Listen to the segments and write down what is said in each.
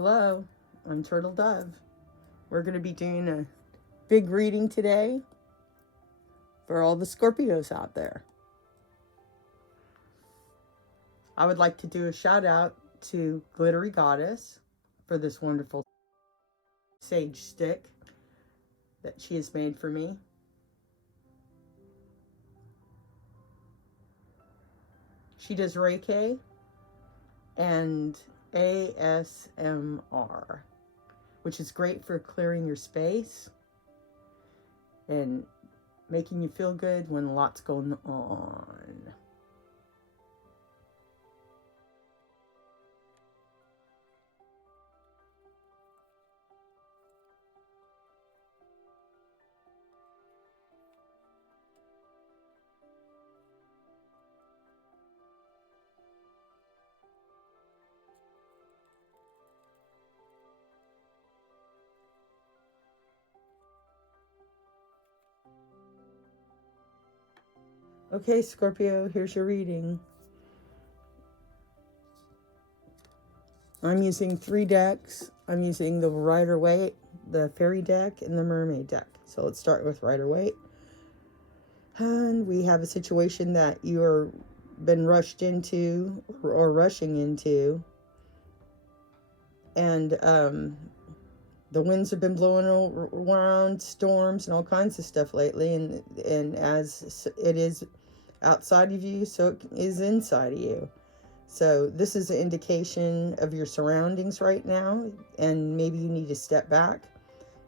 Hello, I'm Turtle Dove. We're going to be doing a big reading today for all the Scorpios out there. I would like to do a shout out to Glittery Goddess for this wonderful sage stick that she has made for me. She does Reiki and ASMR, which is great for clearing your space and making you feel good when lots going on. Okay, Scorpio, here's your reading. I'm using 3 decks. I'm using the Rider-Waite, the Fairy deck, and the Mermaid deck. So let's start with Rider-Waite. And we have a situation that you're been rushed into or rushing into. And the winds have been blowing around, storms and all kinds of stuff lately. And as it is outside of you, so it is inside of you. So this is an indication of your surroundings right now, and maybe you need to step back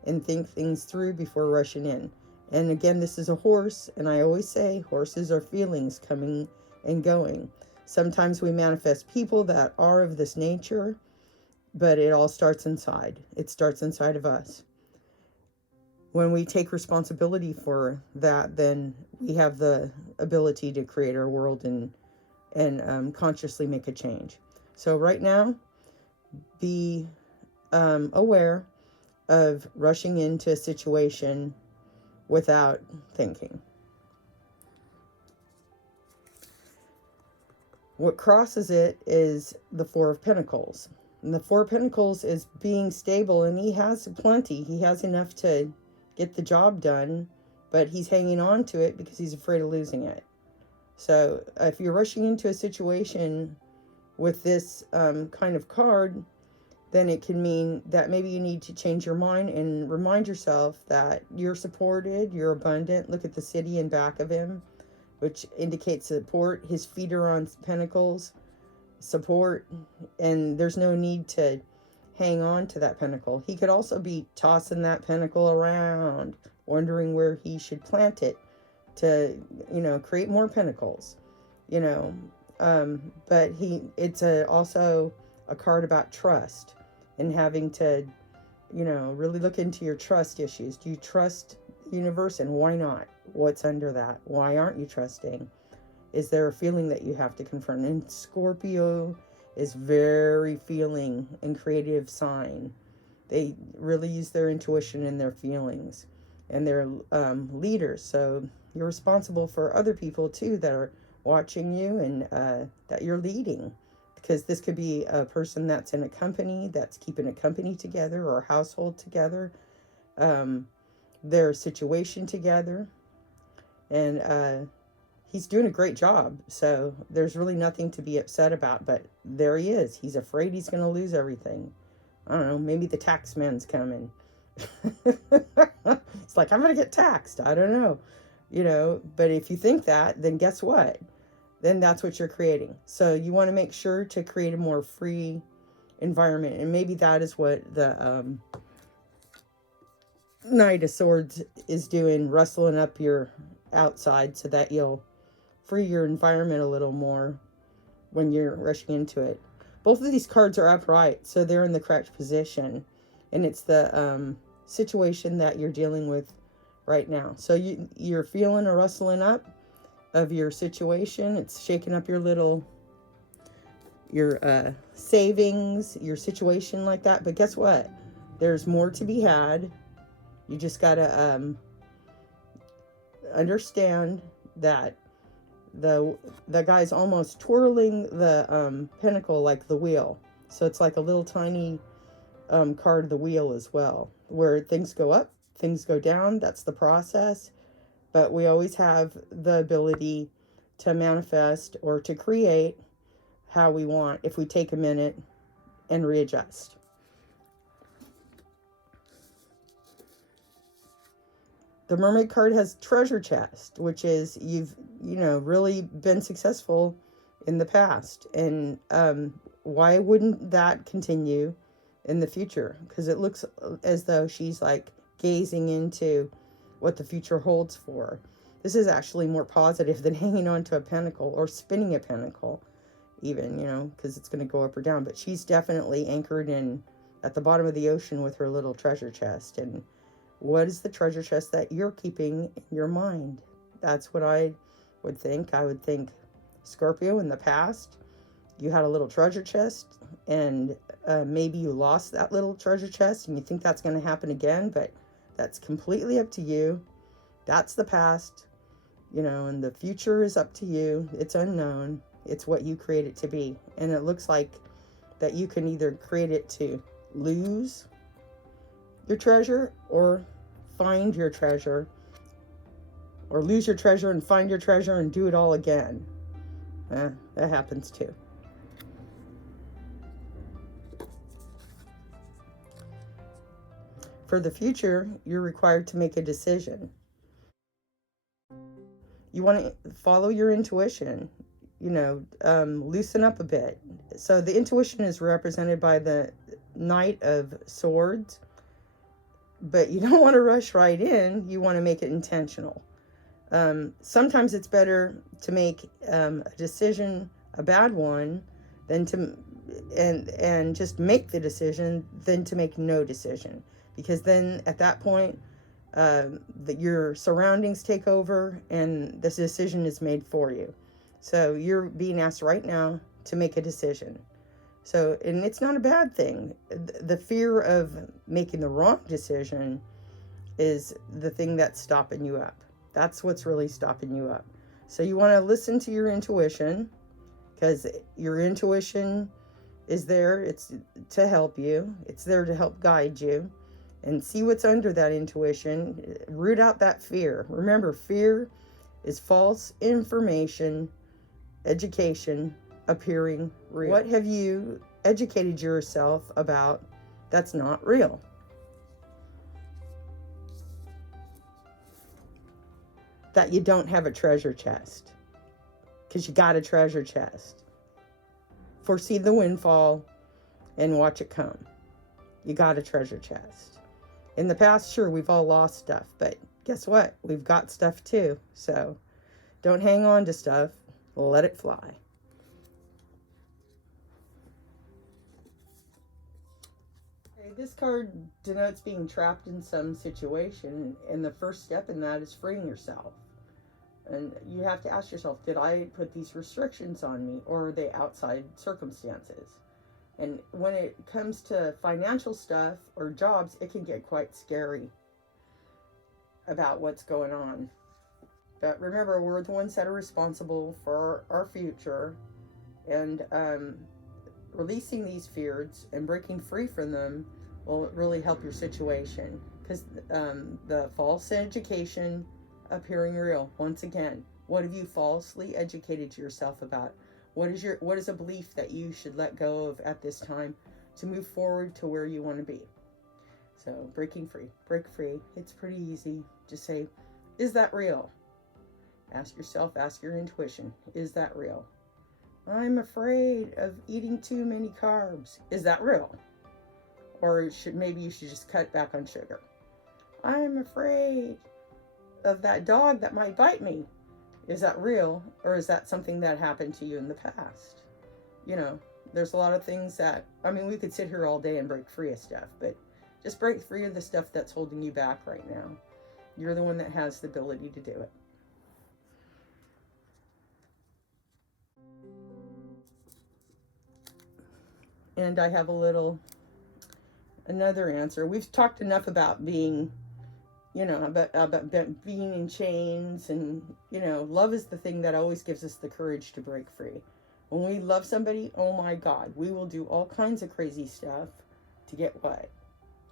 and think things through before rushing in. And again, this is a horse, and I always say horses are feelings coming and going. Sometimes we manifest people that are of this nature, but it all starts inside. It starts inside of us. When we take responsibility for that, then we have the ability to create our world and consciously make a change. So right now, be aware of rushing into a situation without thinking. What crosses it is the 4 of Pentacles. And the 4 of Pentacles is being stable, and he has plenty. He has enough to get the job done, but he's hanging on to it because he's afraid of losing it. So if you're rushing into a situation with this kind of card, then it can mean that maybe you need to change your mind and remind yourself that you're supported, you're abundant. Look at the city in back of him, which indicates support. His feet are on pentacles, support, and there's no need to hang on to that pentacle. He could also be tossing that pentacle around, wondering where he should plant it to, create more pentacles, but it's also a card about trust and having to, really look into your trust issues. Do you trust the universe, and why not? What's under that? Why aren't you trusting? Is there a feeling that you have to confront? And Scorpio is very feeling and creative sign. They really use their intuition and their feelings, and they're leaders. So you're responsible for other people too that are watching you and that you're leading, because this could be a person that's in a company that's keeping a company together or a household together, their situation together, and he's doing a great job. So there's really nothing to be upset about, but there he is. He's afraid he's going to lose everything. I don't know, maybe the tax man's coming. It's like, I'm going to get taxed. I don't know. But if you think that, then guess what? Then that's what you're creating. So you want to make sure to create a more free environment. And maybe that is what the Knight of Swords is doing, rustling up your outside so that you'll free your environment a little more when you're rushing into it. Both of these cards are upright, so they're in the correct position. And it's the situation that you're dealing with right now. So you're feeling a rustling up of your situation. It's shaking up your savings, your situation like that. But guess what? There's more to be had. You just got to understand that the guy's almost twirling the pentacle like the wheel. So it's like a little tiny card of the wheel as well, where things go up, things go down. That's the process. But we always have the ability to manifest or to create how we want if we take a minute and readjust. The mermaid card has treasure chest, which is you've, really been successful in the past. And why wouldn't that continue in the future? Because it looks as though she's like gazing into what the future holds for. This is actually more positive than hanging on to a pentacle or spinning a pentacle, even, because it's going to go up or down. But she's definitely anchored in at the bottom of the ocean with her little treasure chest. And what is the treasure chest that you're keeping in your mind? That's what I would think. I would think Scorpio, in the past, you had a little treasure chest, and maybe you lost that little treasure chest and you think that's going to happen again, but that's completely up to you. That's the past, and the future is up to you. It's unknown. It's what you create it to be. And it looks like that you can either create it to lose your treasure or find your treasure, or lose your treasure and find your treasure and do it all again. That happens too. For the future, you're required to make a decision. You want to follow your intuition, loosen up a bit. So the intuition is represented by the Knight of Swords, but you don't want to rush right in. You want to make it intentional. Sometimes it's better to make a decision, a bad one, than to and just make the decision than to make no decision. Because then at that point, your surroundings take over and this decision is made for you. So you're being asked right now to make a decision. So, and it's not a bad thing. The fear of making the wrong decision is the thing that's stopping you up. That's what's really stopping you up. So you want to listen to your intuition, because your intuition is there. It's to help you. It's there to help guide you. And see what's under that intuition. Root out that fear. Remember, fear is false information, education appearing real. What have you educated yourself about that's not real? That you don't have a treasure chest, because you got a treasure chest. Foresee the windfall and watch it come. You got a treasure chest. In the past, sure, we've all lost stuff, but guess what? We've got stuff too. So don't hang on to stuff. Let it fly. Okay, this card denotes being trapped in some situation, and the first step in that is freeing yourself. And you have to ask yourself, did I put these restrictions on me, or are they outside circumstances? And when it comes to financial stuff or jobs, it can get quite scary about what's going on. But remember, we're the ones that are responsible for our future. And releasing these fears and breaking free from them will really help your situation. Because the false education appearing real, once again, what have you falsely educated yourself about? What is a belief that you should let go of at this time to move forward to where you want to be? So breaking free, break free. It's pretty easy. Just say, is that real? Ask yourself, ask your intuition, is that real? I'm afraid of eating too many carbs. Is that real? Or maybe you should just cut back on sugar. I'm afraid of that dog that might bite me. Is that real, or is that something that happened to you in the past? There's a lot of things that, we could sit here all day and break free of stuff, but just break free of the stuff that's holding you back right now. You're the one that has the ability to do it. And I have another answer. We've talked enough about being about being in chains, and love is the thing that always gives us the courage to break free. When we love somebody, oh my God, we will do all kinds of crazy stuff To get what?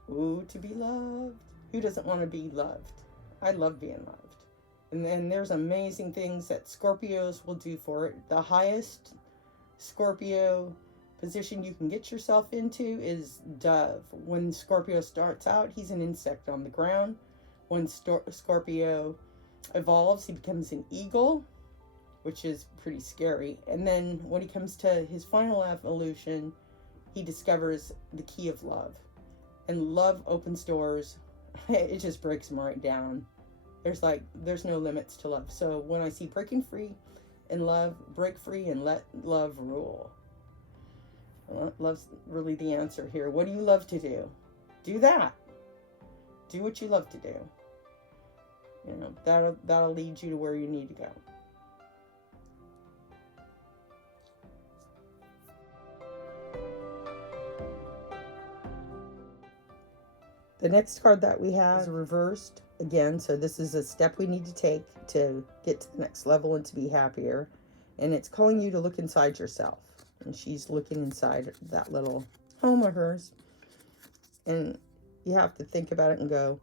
Ooh, to be loved. Who doesn't want to be loved? I love being loved. And then there's amazing things that Scorpios will do for it. The highest Scorpio position you can get yourself into is dove. When Scorpio starts out, he's an insect on the ground. When Scorpio evolves, he becomes an eagle, which is pretty scary. And then when he comes to his final evolution, he discovers the key of love. And love opens doors. It just breaks them right down. There's no limits to love. So when I see breaking free in love, break free and let love rule. Well, love's really the answer here. What do you love to do? Do that. Do what you love to do. You know, that'll lead you to where you need to go. The next card that we have is reversed again. So this is a step we need to take to get to the next level and to be happier. And it's calling you to look inside yourself. And she's looking inside that little home of hers. And you have to think about it and go,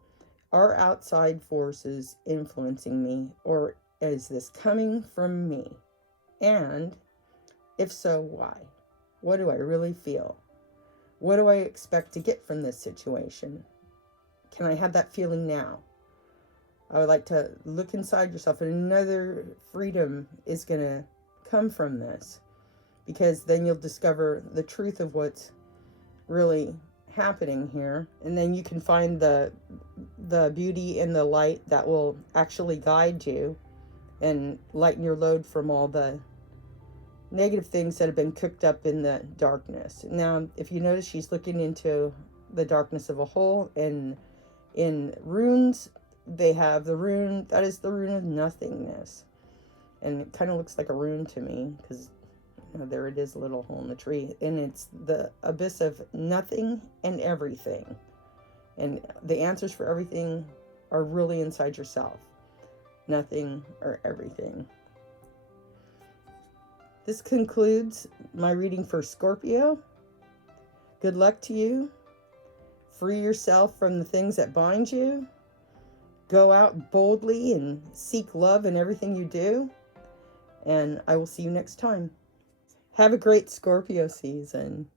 are outside forces influencing me? Or is this coming from me? And if so, why? What do I really feel? What do I expect to get from this situation? Can I have that feeling now? I would like to look inside yourself, and another freedom is going to come from this, because then you'll discover the truth of what's really happening here, and then you can find the beauty and the light that will actually guide you and lighten your load from all the negative things that have been cooked up in the darkness. Now, if you notice, she's looking into the darkness of a hole, and in runes, they have the rune, that is the rune of nothingness. And it kind of looks like a rune to me, because there it is, a little hole in the tree. And it's the abyss of nothing and everything. And the answers for everything are really inside yourself. Nothing or everything. This concludes my reading for Scorpio. Good luck to you. Free yourself from the things that bind you. Go out boldly and seek love in everything you do. And I will see you next time. Have a great Scorpio season.